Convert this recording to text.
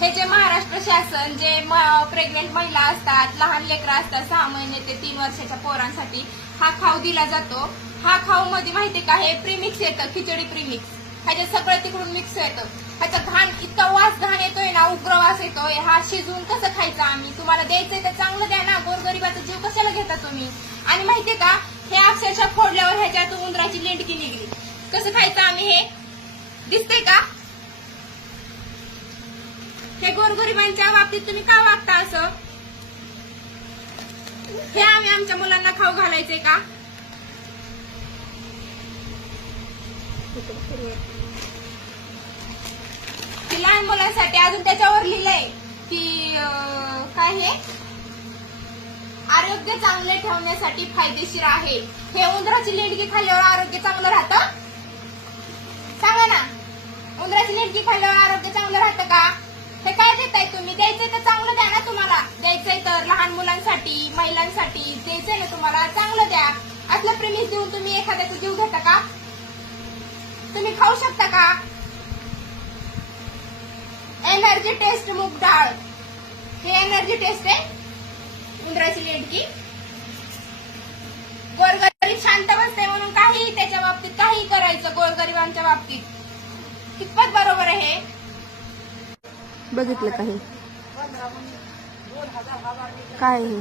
हे जे महाराष्ट्र शासन जे प्रेग्नेंट महिला असतात, लहान लेकरं असतात 6 महिने ते 3 वर्षाच्या पोरांसाठी हा खाऊ दिला जातो. हा खाऊ मध्ये माहितीये का हे प्रीमिक्स येतं, खिचडी प्रीमिक्स. ह्याच्यात सगळं तिकडून मिक्स येतं. ह्याचा घाण इतका वास घाण येतोय ना, उग्र वास येतोय. हा शिजवून कसं खायचा आम्ही? तुम्हाला द्यायचंय तर चांगलं द्या ना, गोरगरिबाचा जीव कशाला घेता तुम्ही? आणि माहितीये का हे अक्षरशः फोडल्यावर ह्याच्यात उंदराची लेंडकी निघली. कसं खायचं आम्ही हे? दिसतंय का? हे गोरगरिबांच्या बाबतीत तुम्ही का वागता असं? हे आम्ही आमच्या मुलांना खाऊ घालायचंय का? की लहान मुलांसाठी अजून त्याच्यावर लिहिलंय की काय हे आरोग्य चांगले ठेवण्यासाठी फायदेशीर आहे. हे उंदराची लेंडकी खाल्ल्यावर आरोग्य चांगलं राहतं? सांगा ना, उंदराची लेंडकी खाल्ल्यावर आरोग्य चांगलं राहतं का? हे काय देताय तुम्ही? द्यायचंय तर चांगलं द्या ना. तुम्हाला द्यायचंय तर लहान मुलांसाठी महिलांसाठी द्यायचंय ना, तुम्हाला चांगलं द्या. असलं प्रेमिस देऊन तुम्ही एखाद्याचा जीव घेता का? तुम्ही खाऊ शकता का? एनर्जी टेस्ट मूग डाळ, हे एनर्जी टेस्ट आहे. उंदराची लेंडकी गोरगरीब शांत बसते म्हणून काही त्याच्या बाबतीत काही करायचं. गोरगरिबांच्या बाबतीत कितपत बरोबर आहे हे? बघितलं का हे काय हे?